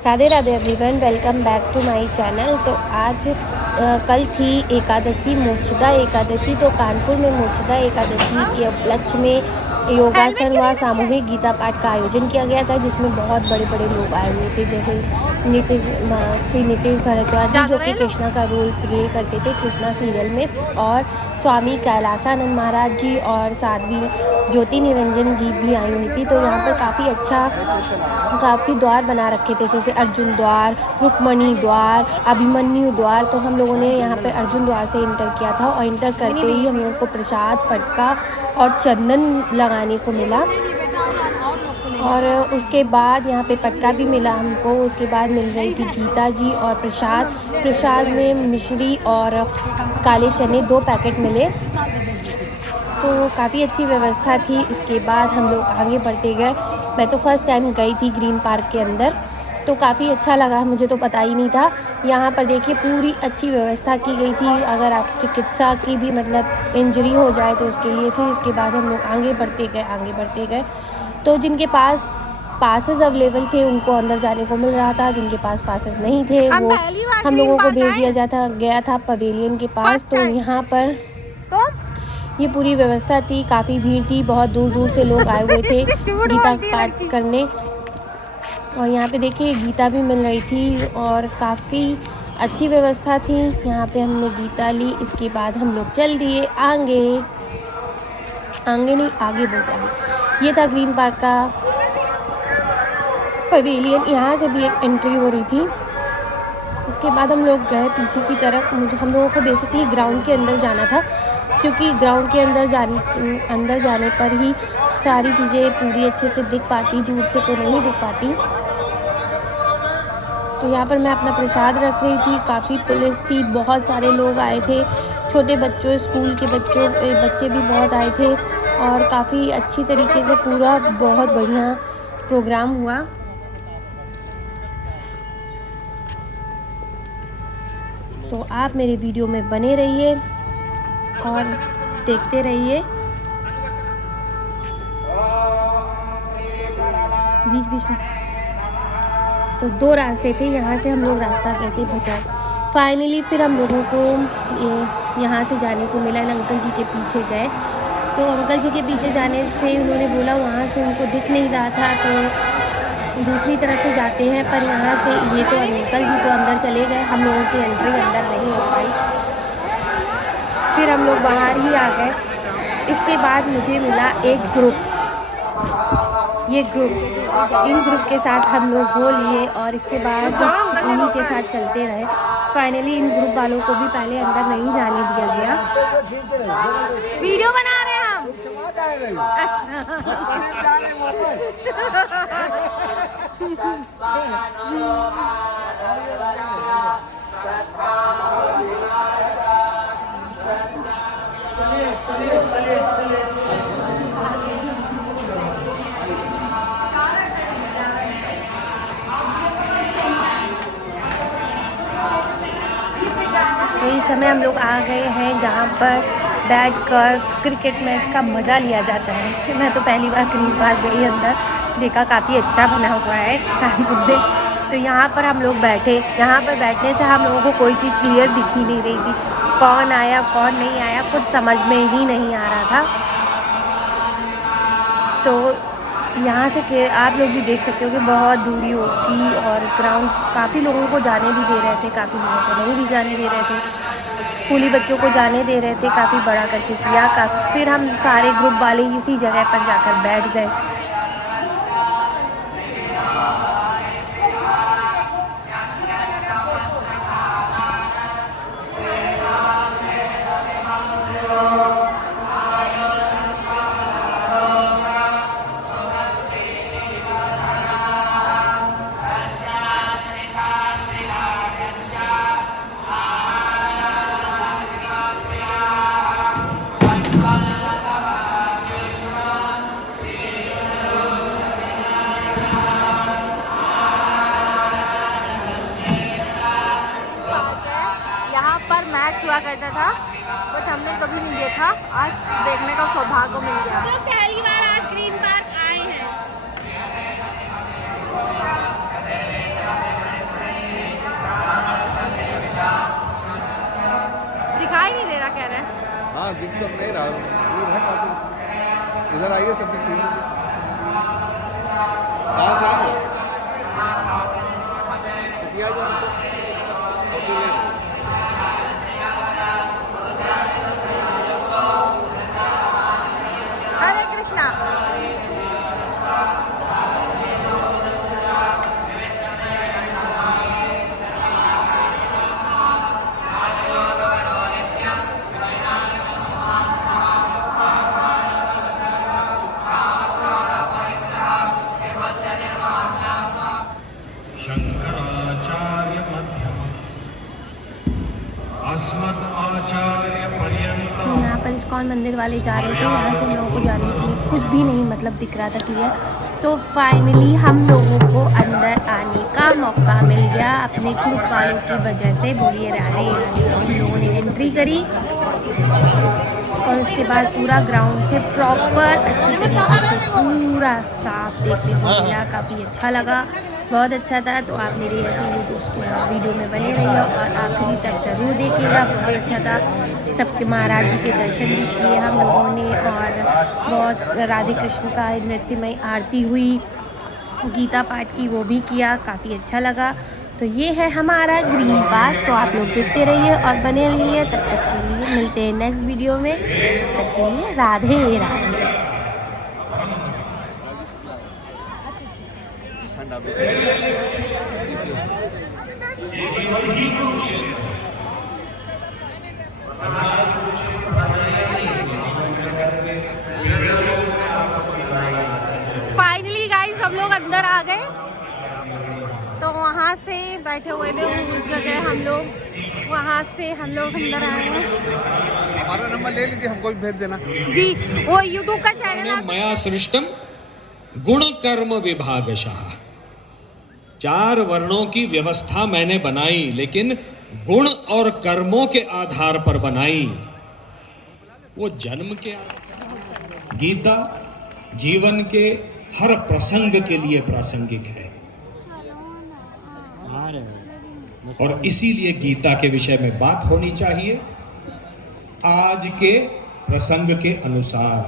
Radhe Radhe everyone, welcome back to my channel. तो आज कल थी एकादशी, मोक्षदा एकादशी। तो कानपुर में मोक्षदा एकादशी के उपलक्ष्य में योगासन व सामूहिक गीता पाठ का आयोजन किया गया था, जिसमें बहुत बड़े बड़े लोग आए हुए थे, जैसे श्री नीतीश भारद्वाज जी, जो कि कृष्णा का रोल प्ले करते थे कृष्णा सीरियल में, और स्वामी कैलाशानंद महाराज जी और साध्वी ज्योति निरंजन जी भी आई हुई थी। तो यहाँ पर काफ़ी द्वार बना रखे थे, जैसे अर्जुन द्वार, रुक्मणी द्वार, अभिमन्यु द्वार। तो हम लोगों ने यहाँ पे अर्जुन द्वार से इंटर किया था, और इंटर करते ही हम लोगों को प्रसाद, पटका और चंदन लगाने को मिला। और उसके बाद यहाँ पे पटका भी मिला हमको। उसके बाद मिल रही थी गीता जी और प्रसाद में मिश्री और काले चने 2 पैकेट मिले। तो काफ़ी अच्छी व्यवस्था थी। इसके बाद हम लोग आगे बढ़ते गए। मैं तो फर्स्ट टाइम गई थी ग्रीन पार्क के अंदर, तो काफ़ी अच्छा लगा, मुझे तो पता ही नहीं था। यहाँ पर देखिए पूरी अच्छी व्यवस्था की गई थी, अगर आप चिकित्सा की भी मतलब इंजरी हो जाए तो उसके लिए। फिर इसके बाद हम लोग आगे बढ़ते गए। तो जिनके पास पासेस अवेलेबल थे उनको अंदर जाने को मिल रहा था, जिनके पास पासेस नहीं थे वो हम लोगों को भेज दिया गया था पवेलियन के पास। तो यहाँ पर ये पूरी व्यवस्था थी, काफ़ी भीड़ थी, बहुत दूर दूर से लोग आए हुए थे गीता पाठ करने। और यहाँ पे देखिए गीता भी मिल रही थी, और काफ़ी अच्छी व्यवस्था थी। यहाँ पे हमने गीता ली। इसके बाद हम लोग चल दिए आगे बढ़ते आगे। ये था ग्रीन पार्क का पवेलियन, यहाँ से भी एक एंट्री हो रही थी। इसके बाद हम लोग गए पीछे की तरफ। हम लोगों को बेसिकली ग्राउंड के अंदर जाना था, क्योंकि ग्राउंड के अंदर जाने पर ही सारी चीज़ें पूरी अच्छे से दिख पाती, दूर से तो नहीं दिख पाती। तो यहाँ पर मैं अपना प्रसाद रख रही थी, काफ़ी पुलिस थी, बहुत सारे लोग आए थे, छोटे बच्चों, स्कूल के बच्चे भी बहुत आए थे, और काफ़ी अच्छी तरीके से पूरा बहुत बढ़िया प्रोग्राम हुआ। तो आप मेरे वीडियो में बने रहिए और देखते रहिए। बीच बीच में तो 2 रास्ते थे, यहाँ से हम लोग रास्ता गए थे भटक। फाइनली फिर हम लोगों को यहाँ से जाने को मिला। अंकल जी के पीछे गए, तो अंकल जी के पीछे जाने से उन्होंने बोला वहाँ से उनको दिख नहीं रहा था, तो दूसरी तरफ से जाते हैं। पर यहाँ से ये तो अंकल जी तो अंदर चले गए, हम लोगों की एंट्री अंदर नहीं हो पाई। फिर हम लोग बाहर ही आ गए। इसके बाद मुझे मिला एक ग्रुप, इन ग्रुप के साथ हम लोग हो लिए, और इसके बाद इन्हीं के साथ चलते रहे। फाइनली इन ग्रुप वालों को भी पहले अंदर नहीं जाने दिया गया। वीडियो बना रहे हैं हम। तो इस समय हम लोग आ गए हैं जहाँ पर बैठकर क्रिकेट मैच का मज़ा लिया जाता है। मैं तो पहली बार ग्रीन पार्क गई, अंदर देखा काफ़ी अच्छा बना हुआ है कानपुर में। तो यहाँ पर हम लोग बैठे। यहाँ पर बैठने से हम लोगों को कोई चीज़ क्लियर दिख ही नहीं रही थी, कौन आया कौन नहीं आया कुछ समझ में ही नहीं आ रहा था। तो यहाँ से आप लोग भी देख सकते हो कि बहुत दूरी थी, और ग्राउंड काफ़ी लोगों को जाने भी दे रहे थे, काफ़ी लोगों को नहीं भी जाने दे रहे थे। स्कूली बच्चों को जाने दे रहे थे, काफ़ी बड़ा करके किया। फिर हम सारे ग्रुप वाले इसी जगह पर जाकर बैठ गए। यहाँ पर मैच हुआ करता था, बट हमने कभी नहीं देखा। आज देखने का सौभाग्य मिल गया। तो पहली बार आज ग्रीन पार्क आए हैं। हाँ दिख तो नहीं रहा, दूर है काफी। इधर आइए सब दिख रही है। कहाँ से आए? किया जो आपको फोटो ले लो। हरे कृष्णा। शंकराचार्य मध्यमम् अस्मदाचार्य पर्यंतम्। तो यहाँ पर इस्कॉन मंदिर वाले जा रहे थे, यहाँ से हम लोगों को जाने के लिए कुछ भी नहीं मतलब दिख रहा था क्लियर। तो फाइनली हम लोगों को अंदर आने का मौका मिल गया अपने ग्रुप वालों की वजह से। बोलिए राधे राधे। तो हम लोगों ने एंट्री करी और उसके बाद पूरा ग्राउंड से प्रॉपर अच्छी तरीके से पूरा साफ देखने को मिला। काफ़ी अच्छा लगा, बहुत अच्छा था। तो आप मेरे ऐसे वीडियो में बने रहिए और आखिरी तक ज़रूर देखिएगा, बहुत अच्छा था। सबके महाराज जी के दर्शन भी किए हम लोगों ने और बहुत राधे कृष्ण का नृत्यमय आरती हुई, गीता पाठ की वो भी किया, काफ़ी अच्छा लगा। तो ये है हमारा ग्रीन पार्क। तो आप लोग देखते रहिए और बने रहिए। तब तक के लिए मिलते हैं नेक्स्ट वीडियो में। तब तक के लिए राधे राधे। ठंडा भी फाइनली गाइस हम लोग अंदर आ गए। तो वहाँ से बैठे हुए थे उस जगह, हम लोग वहाँ से हम लोग अंदर आए हैं। हमारा नंबर ले लीजिए, हमको भी भेज देना जी, वो यूट्यूब का चैनल है। मया सृष्टम गुण कर्म विभागशः। 4 वर्णों की व्यवस्था मैंने बनाई, लेकिन गुण और कर्मों के आधार पर बनाई। वो जन्म के गीता जीवन के हर प्रसंग के लिए प्रासंगिक है और इसीलिए गीता के विषय में बात होनी चाहिए आज के प्रसंग के अनुसार।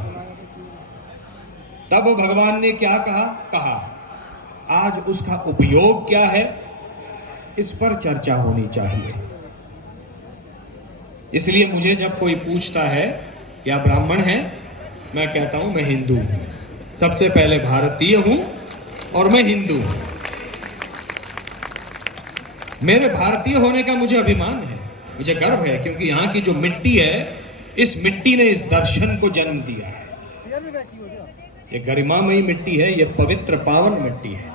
तब भगवान ने क्या कहा आज उसका उपयोग क्या है, इस पर चर्चा होनी चाहिए। इसलिए मुझे जब कोई पूछता है कि आप ब्राह्मण हैं, मैं कहता हूं मैं हिंदू हूं। सबसे पहले भारतीय हूं और मैं हिंदू हूं। मेरे भारतीय होने का मुझे अभिमान है, मुझे गर्व है, क्योंकि यहां की जो मिट्टी है, इस मिट्टी ने इस दर्शन को जन्म दिया है। ये गरिमामयी मिट्टी है, ये पवित्र पावन मिट्टी है।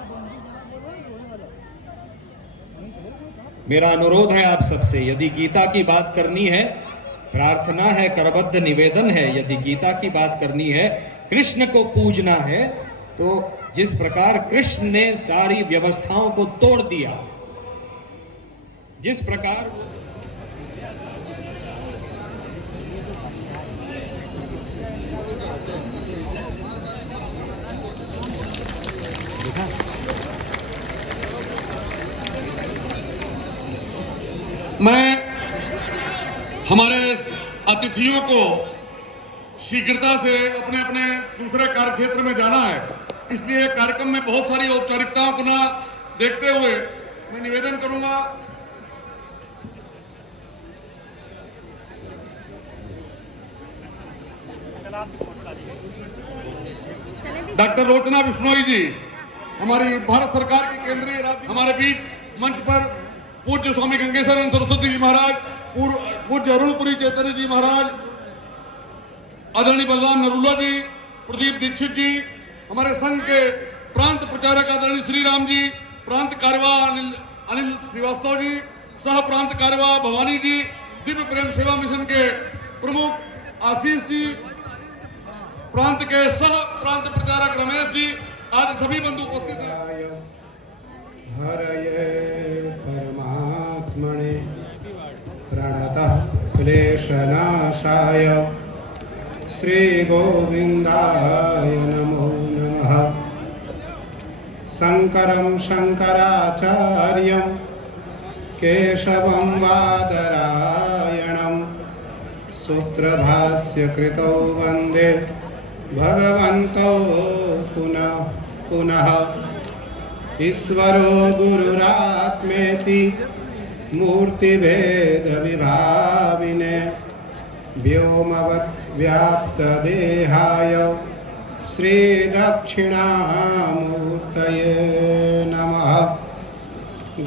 मेरा अनुरोध है आप सबसे, यदि गीता की बात करनी है, प्रार्थना है, करबद्ध निवेदन है, यदि गीता की बात करनी है, कृष्ण को पूजना है, तो जिस प्रकार कृष्ण ने सारी व्यवस्थाओं को तोड़ दिया, जिस प्रकार मैं हमारे अतिथियों को शीघ्रता से अपने अपने दूसरे कार्य क्षेत्र में जाना है, इसलिए कार्यक्रम में बहुत सारी औपचारिकताओं को ना देखते हुए मैं निवेदन करूंगा। डॉक्टर रोचना बिश्नोई जी, हमारी भारत सरकार की केंद्रीय राज्य, हमारे बीच मंच पर पूज्य स्वामी गंगेश्वर सरस्वती जी महाराज, पूज्य अरुणपुरी चैतन्य जी महाराज, आदरणीय बलराम नरूला जी, प्रदीप दीक्षित जी, हमारे संघ के प्रांत प्रचारक आदरणीय श्री राम जी, प्रांत कार्यवाह अनिल श्रीवास्तव जी, सह प्रांत कार्यवाह भवानी जी, दिव्य प्रेम सेवा मिशन के प्रमुख आशीष जी, प्रांत के सह प्रांत प्रचारक रमेश जी, आदि सभी बंधु उपस्थित हैं। हरये परमात्मने प्रणतः क्लेशनाशाय श्री गोविंदाय नमो नमः। शंकरं शंकराचार्यं केशवं बादरायणं सूत्रभाष्यकृतौ वन्दे भगवन्तौ पुनः पुनः। ईश्वरो गुरुरात्मेति मूर्तिभेदविभाविने व्योमवद्व्याप्तदेहाय श्रीदक्षिणामूर्तये नमः।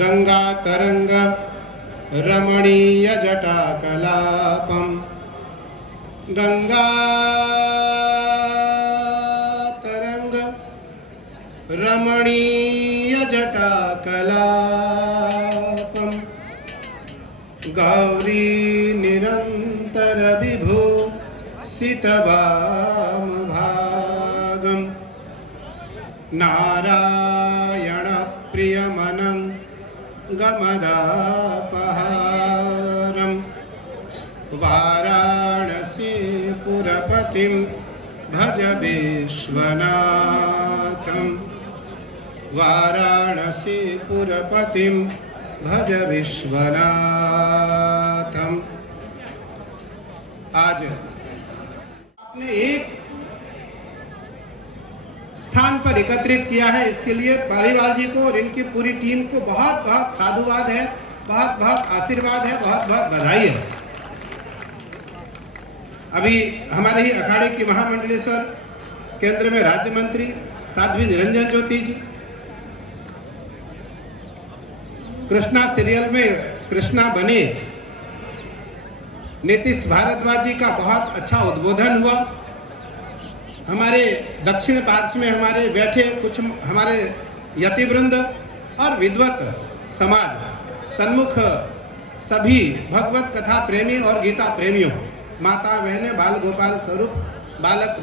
गंगातरंग रमणीयजटाकलापं गंगातरंग रमणीयजटाकलापं गौरी निरंतर विभो सितवामभागं नारायण प्रियमनं गमदापहारं वाराणसीपुरपतिं भज विश्वनाथं वाराणसीपुरपतिं भज विश्वनाथं। आज आपने एक स्थान पर एकत्रित किया है, इसके लिए पालीवाल जी को और इनकी पूरी टीम को बहुत बहुत साधुवाद है, बहुत बहुत आशीर्वाद है, बहुत बहुत बधाई है। अभी हमारे ही अखाड़े की महामंडलेश्वर केंद्र में राज्य मंत्री साध्वी निरंजन ज्योति जी, कृष्णा सीरियल में कृष्णा बने नीतीश भारद्वाज जी का बहुत अच्छा उद्बोधन हुआ। हमारे दक्षिण पार्श्व में हमारे बैठे कुछ हमारे यतिवृंद और विद्वत समाज सन्मुख सभी भगवत कथा प्रेमी और गीता प्रेमियों, माता बहनें, बाल गोपाल स्वरूप बालक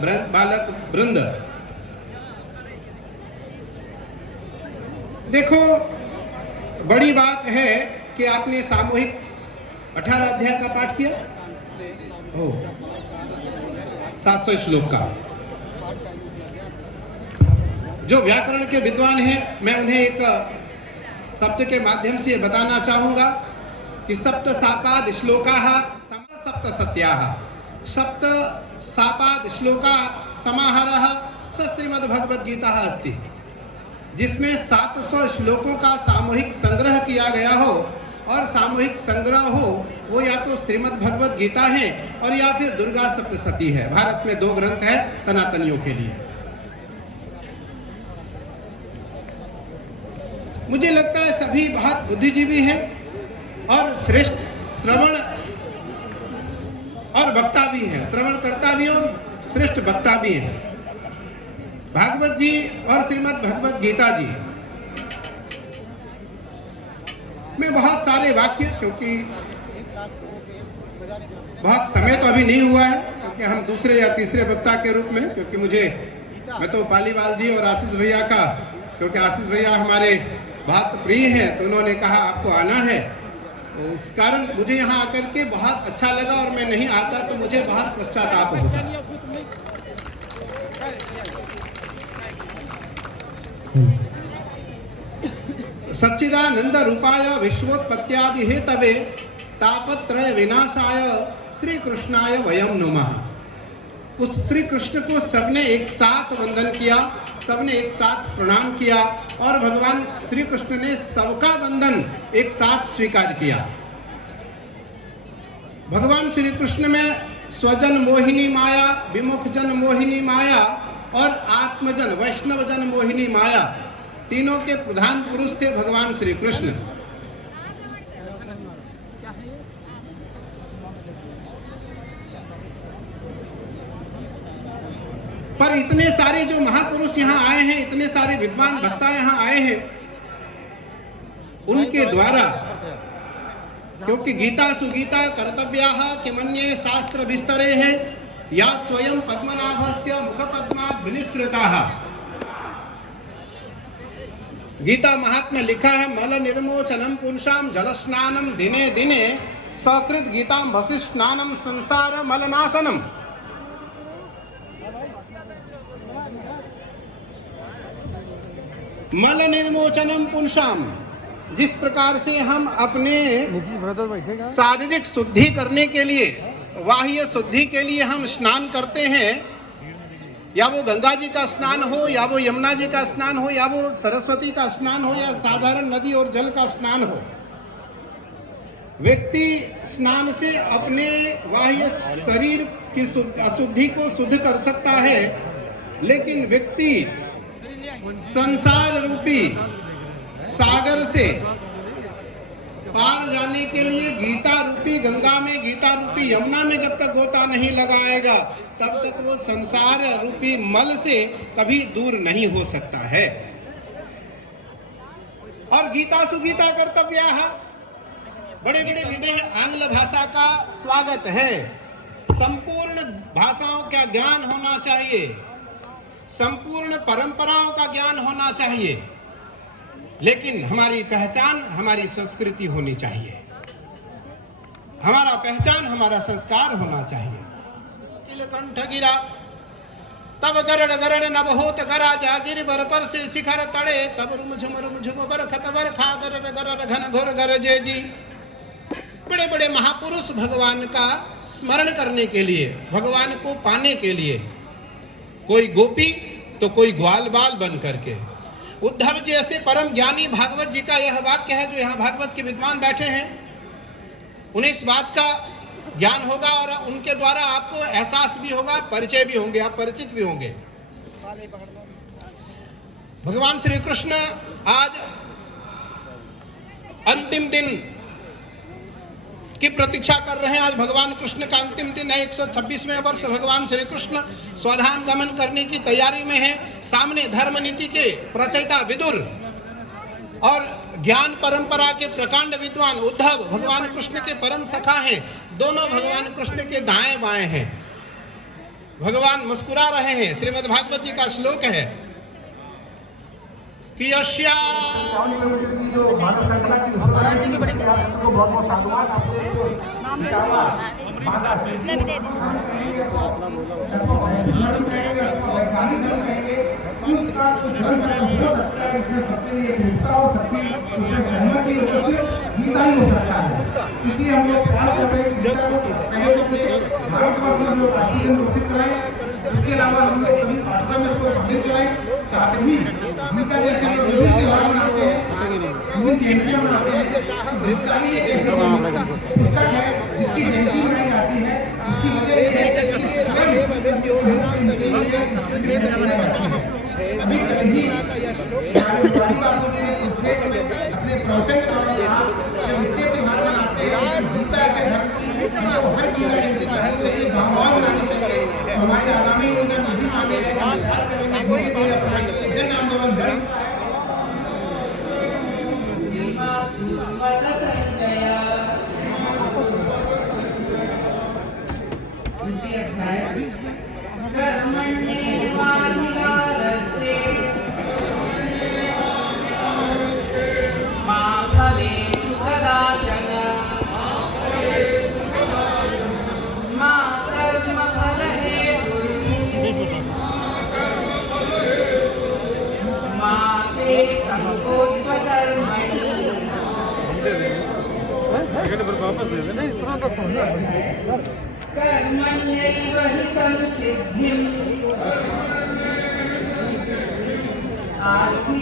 वृंद, देखो बड़ी बात है कि आपने सामूहिक 18 अध्याय का पाठ किया, 700 श्लोक का। जो व्याकरण के विद्वान हैं, मैं उन्हें एक शब्द के माध्यम से बताना चाहूंगा कि सप्त सापाद श्लोकाः सप्त सत्याः, सप्त सापाद श्लोका समाहारः स श्रीमद्भगवद्गीता अस्ति, जिसमें 700 श्लोकों का सामूहिक संग्रह किया गया हो और सामूहिक संग्रह हो वो या तो श्रीमद् भगवद गीता है और या फिर दुर्गा सप्तशती है। भारत में 2 ग्रंथ है सनातनियों के लिए। मुझे लगता है सभी बहुत बुद्धिजीवी हैं और श्रेष्ठ श्रवण और वक्ता भी हैं, श्रवणकर्ता भी और श्रेष्ठ वक्ता भी हैं। भागवत जी और श्रीमद् भगवद गीता जी में बहुत सारे वाक्य, क्योंकि बहुत समय तो अभी नहीं हुआ है, क्योंकि हम दूसरे या तीसरे वक्ता के रूप में, क्योंकि मैं तो पालीवाल जी और आशीष भैया का, क्योंकि आशीष भैया हमारे बहुत प्रिय हैं, तो उन्होंने कहा आपको आना है, तो इस कारण मुझे यहाँ आकर के बहुत अच्छा लगा और मैं नहीं आता तो मुझे बहुत पश्चाताप होगा। सच्चिदानंद रूपाय विश्वोत्पत्त्यादि हेतवे तापत्रय विनाशाय श्री कृष्णाय वयम नमः। उस श्री कृष्ण को सबने एक साथ वंदन किया, सबने एक साथ प्रणाम किया और भगवान श्री कृष्ण ने सबका वंदन एक साथ स्वीकार किया। भगवान श्री कृष्ण में स्वजन मोहिनी माया, विमुख जन मोहिनी माया और आत्मजन वैष्णव जन मोहिनी माया, तीनों के प्रधान पुरुष थे भगवान श्री कृष्ण। पर इतने सारे जो महापुरुष यहाँ आए हैं, इतने सारे विद्वान वक्ता यहाँ आए हैं, उनके द्वारा, क्योंकि गीता सुगीता कर्तव्याः किमन्ये शास्त्र विस्तरे है या स्वयं पद्मनाभस्य मुखपद्मात् विनिसृताः। गीता महात्म्य लिखा है मल निर्मोचनम पुंसाम जल स्नानम दिने दिने सकृत गीताम भसि स्नानम संसार मलनाशनम। मल निर्मोचनम पुंसाम, जिस प्रकार से हम अपने शारीरिक शुद्धि करने के लिए बाह्य शुद्धि के लिए हम स्नान करते हैं, या वो गंगा जी का स्नान हो, या वो यमुना जी का स्नान हो, या वो सरस्वती का स्नान हो, या साधारण नदी और जल का स्नान हो, व्यक्ति स्नान से अपने बाह्य शरीर की अशुद्धि को शुद्ध कर सकता है, लेकिन व्यक्ति संसार रूपी सागर से पार जाने के लिए गीता रूपी गंगा में, गीता रूपी यमुना में जब तक गोता नहीं लगाएगा, तब तक वो संसार रूपी मल से कभी दूर नहीं हो सकता है। और गीता सुगीता कर्तव्य है, बड़े बड़े विदेह आंग्ल भाषा का स्वागत है। संपूर्ण भाषाओं का ज्ञान होना चाहिए, संपूर्ण परंपराओं का ज्ञान होना चाहिए, लेकिन हमारी पहचान हमारी संस्कृति होनी चाहिए, हमारा पहचान हमारा संस्कार होना चाहिए। कंठ गिरा तब गरड़ गरड़ नभ होत गरा जागिर बर पर से शिखर तड़े, तब रुम झुम बर खतबर खा गरड़ गरड़ घन घोर गरजे जी। बड़े बड़े महापुरुष भगवान का स्मरण करने के लिए, भगवान को पाने के लिए, कोई गोपी तो कोई ग्वाल बाल बन करके। उद्धव जी ऐसे परम ज्ञानी, भागवत जी का यह वाक्य है, जो यहाँ भागवत के विद्वान बैठे हैं, उन्हें इस बात का ज्ञान होगा और उनके द्वारा आपको एहसास भी होगा, परिचय भी होंगे, आप परिचित भी होंगे। भगवान श्री कृष्ण आज अंतिम दिन की प्रतीक्षा कर रहे हैं। आज भगवान कृष्ण का अंतिम दिन है, 126वें वर्ष भगवान श्री कृष्ण स्वधाम गमन करने की तैयारी में है। सामने धर्म नीति के प्रचयिता विदुर और ज्ञान परंपरा के प्रकांड विद्वान उद्धव भगवान कृष्ण के परम सखा हैं। दोनों भगवान कृष्ण के दाएं बाएं हैं। भगवान मुस्कुरा रहे हैं। श्रीमद् भागवत जी का श्लोक है कि यस्या इसलिए हम लोग प्रयास कर रहे हैं कि गीता को पहले तो भारतवर्ष में लोग राष्ट्रीय ग्रंथ घोषित कराएं, इसके अलावा हम लोग सभी पाठ्यक्रम में इसको शामिल कराएं। साथ ही गीता जैसे हम लोग विभिन्न त्योहार मनाते हैं, विभिन्न जयंतियां मनाते हैं, गीता ही एक ऐसी पुस्तक है जिसकी जयंती मनाई जाती है। इसकी वजह यह है कि अपने प्रवचन गीता के धर्म की हर गीता जयंती करनी चाहिए, गाँव मनानी चाहिए। हमारे आगामी जन आंदोलन वापस दे देना, कर्मण्यैव हि